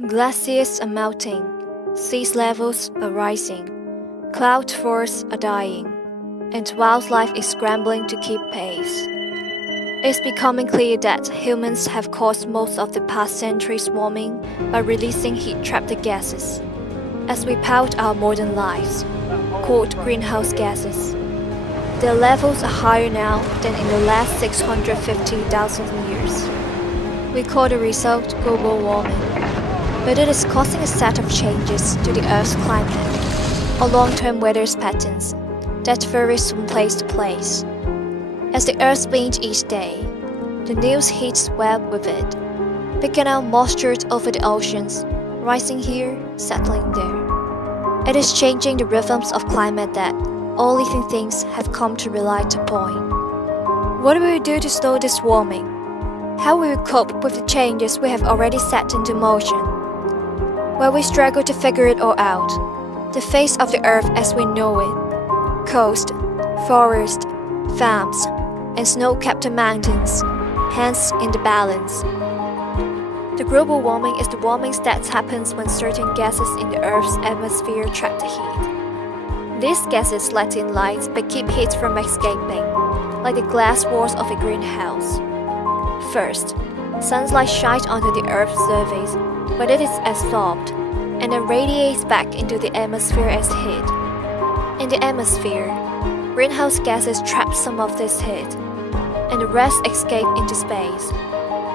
Glaciers are melting, sea levels are rising, cloud forests are dying, and wildlife is scrambling to keep pace. It's becoming clear that humans have caused most of the past century's warming by releasing heat-trapped gases, as we pout our modern lives, called greenhouse gases. Their levels are higher now than in the last 650,000 years. We call the result global warming, but it is causing a set of changes to the Earth's climate, or long-term weather patterns, that varies from place to place. As the Earth spins each day, the news heats web with it, picking out moisture over the oceans, rising here, settling there. It is changing the rhythms of climate that all living things have come to rely upon. What will we do to slow this warming? How will we cope with the changes we have already set into motion? Well, we struggle to figure it all out. The face of the Earth as we know it, coast, forest, farms, and snow-capped mountains, hence in the balance. The global warming is the warming that happens when certain gases in the Earth's atmosphere trap the heat. These gases let in light but keep heat from escaping, like the glass walls of a greenhouse. First, sunlight shines onto the Earth's surface, but it is absorbed and then radiates back into the atmosphere as heat. In the atmosphere, greenhouse gases trap some of this heat, and the rest escape into space.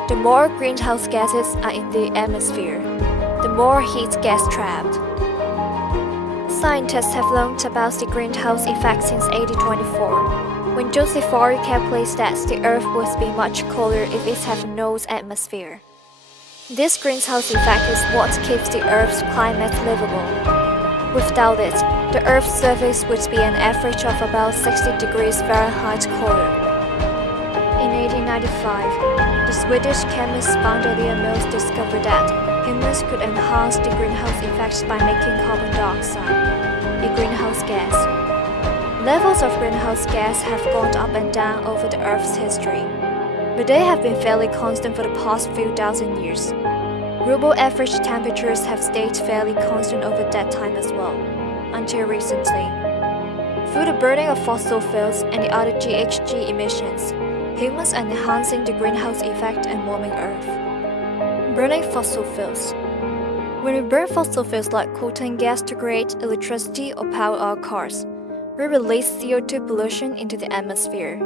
The more greenhouse gases are in the atmosphere, the more heat gets trapped. Scientists have learned about the greenhouse effect since 1824, when Joseph Fourier calculates that the Earth would be much colder if it had no atmosphere. This greenhouse effect is what keeps the Earth's climate livable. Without it, the Earth's surface would be an average of about 60 degrees Fahrenheit colder. In 1895, the Swedish chemist Vanderlea Mills discovered that humans could enhance the greenhouse effect by making carbon dioxide, a greenhouse gas. Levels of greenhouse gas have gone up and down over the Earth's history, but they have been fairly constant for the past few thousand years. Global average temperatures have stayed fairly constant over that time as well, until recently. Through the burning of fossil fuels and the other GHG emissions, humans are enhancing the greenhouse effect and warming Earth. Burning fossil fuels. When we burn fossil fuels like coal tar gas to create electricity or power our cars, we release CO2 pollution into the atmosphere.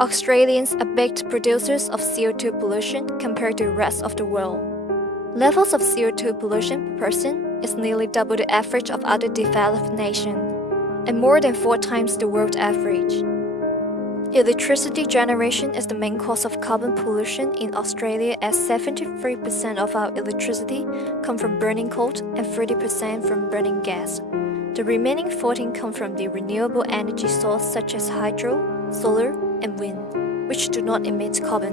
Australians are big producers of CO2 pollution compared to the rest of the world. Levels of CO2 pollution per person is nearly double the average of other developed nations, and more than 4 times the world average. Electricity generation is the main cause of carbon pollution in Australia, as 73% of our electricity comes from burning coal and 30% from burning gas. The remaining 14% come from the renewable energy sources such as hydro, solar, and wind, which do not emit carbon.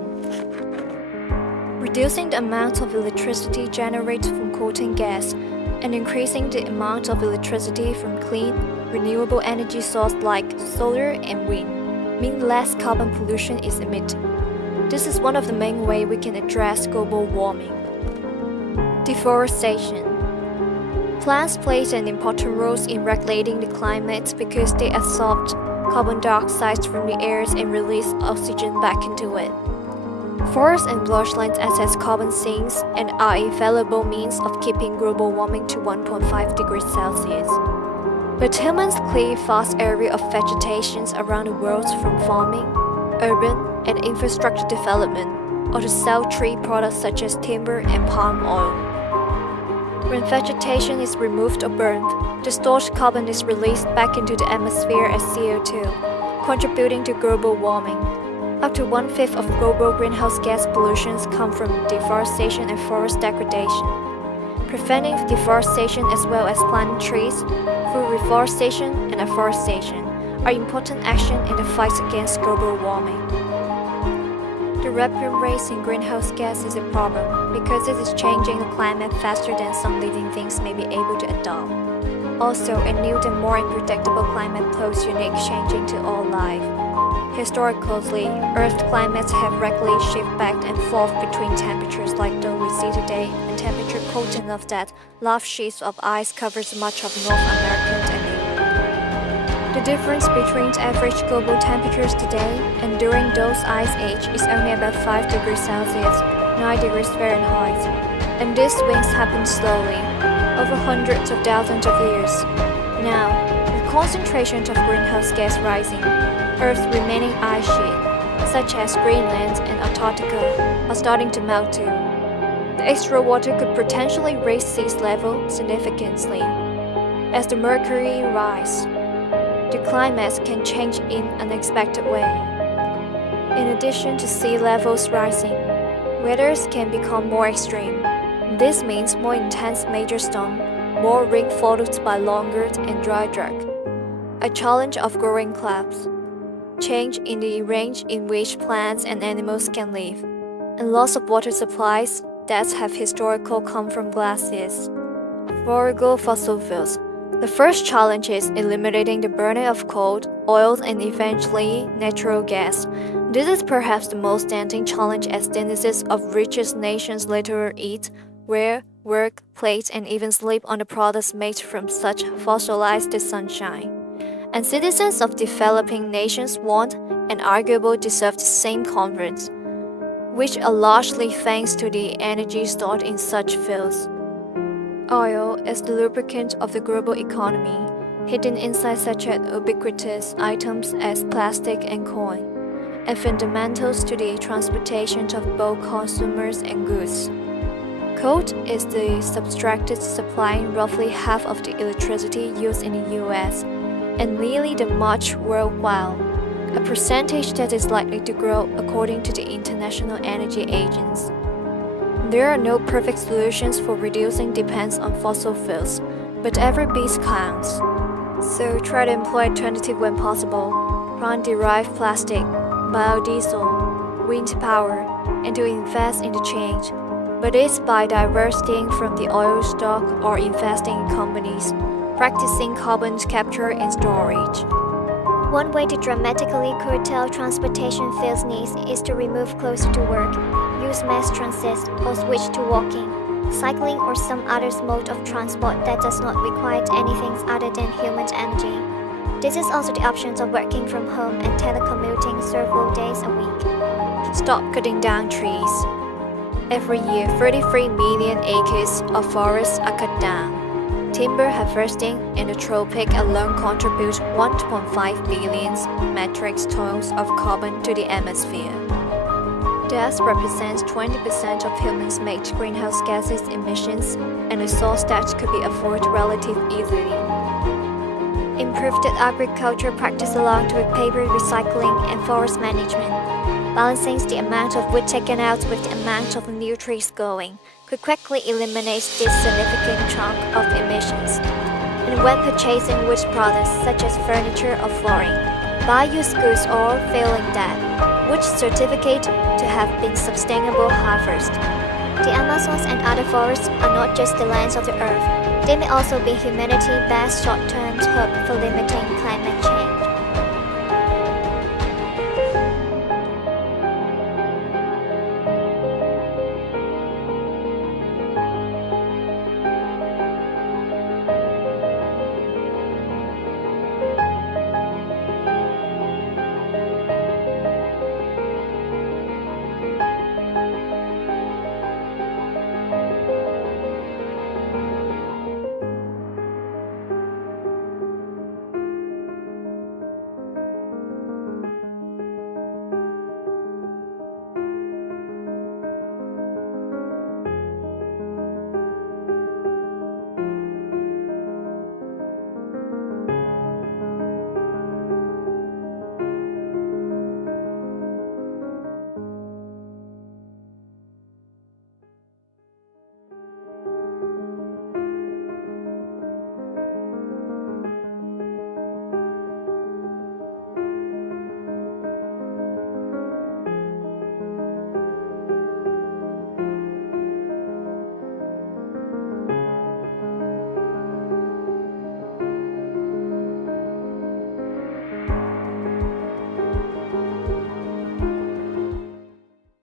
Reducing the amount of electricity generated from coal and gas and increasing the amount of electricity from clean, renewable energy sources like solar and wind mean less carbon pollution is emitted. This is one of the main ways we can address global warming. Deforestation. Plants play an important role in regulating the climate because they absorb carbon dioxide from the air and release oxygen back into it. Forests and bushlands act as carbon sinks and are a valuable means of keeping global warming to 1.5 degrees Celsius. But humans clear vast areas of vegetation around the world from farming, urban, and infrastructure development, or to sell tree products such as timber and palm oil. When vegetation is removed or burned, the stored carbon is released back into the atmosphere as CO2, contributing to global warming. Up to 1/5 of global greenhouse gas pollution come from deforestation and forest degradation. Preventing deforestation as well as planting trees through reforestation and afforestation are important actions in the fight against global warming. The rapid rise in greenhouse gas is a problem because it is changing the climate faster than some living things may be able to adopt. Also, a new and more unpredictable climate poses unique changing to all life. Historically, Earth's climates have regularly shifted back and forth between temperatures like those we see today and temperature cold enough that large sheets of ice covers much of North America and Europe. The difference between average global temperatures today and during those ice age is only about 5 degrees Celsius, 9 degrees Fahrenheit, and these swings happen slowly, over hundreds of thousands of years. Now, with concentrations of greenhouse gas rising, Earth's remaining ice sheet, such as Greenland and Antarctica, are starting to melt too. The extra water could potentially raise sea level significantly. As the mercury rises, the climate can change in an unexpected way. In addition to sea levels rising, weather can become more extreme. This means more intense major storms, more rain followed by longer and dry drought, a challenge of growing crops, change in the range in which plants and animals can live, and loss of water supplies that have historically come from glaciers. For fossil fuels, the first challenge is eliminating the burning of coal, oil, and eventually natural gas. This is perhaps the most daunting challenge as denizens of richest nations literally eat, wear, work, play, and even sleep on the products made from such fossilized sunshine. And citizens of developing nations want and arguably deserve the same comforts, which are largely thanks to the energy stored in such fields. Oil is the lubricant of the global economy, hidden inside such ubiquitous items as plastic and coin, and fundamentals to the transportation of both consumers and goods. Coal is the substrate supplying roughly half of the electricity used in the US and nearly the much worldwide, a percentage that is likely to grow according to the International Energy Agency. There are no perfect solutions for reducing dependence on fossil fuels, but every piece counts. So try to employ alternatives when possible, plant-derived plastic, biodiesel, wind power, and to invest in the change. But it's by diversifying from the oil stock or investing in companies, practicing carbon capture and storage. One way to dramatically curtail transportation fuels needs is to move closer to work, use mass transit, or switch to walking, cycling, or some other mode of transport that does not require anything other than human energy. This is also the option of working from home and telecommuting several days a week. Stop cutting down trees. Every year, 33 million acres of forests are cut down. Timber harvesting in the tropics alone contributes 1.5 billion metric tons of carbon to the atmosphere. This represents 20% of humans-made greenhouse gases emissions and a source that could be avoided relatively easily. Improved agriculture practice along with paper recycling and forest management, balancing the amount of wood taken out with the amount of new trees growing, could quickly eliminate this significant chunk of emissions. And when purchasing wood products such as furniture or flooring, buy used goods or failing that, wood certificate to have been sustainable harvest. The Amazons and other forests are not just the lands of the earth, they may also be humanity's best short-term hope for limiting climate change.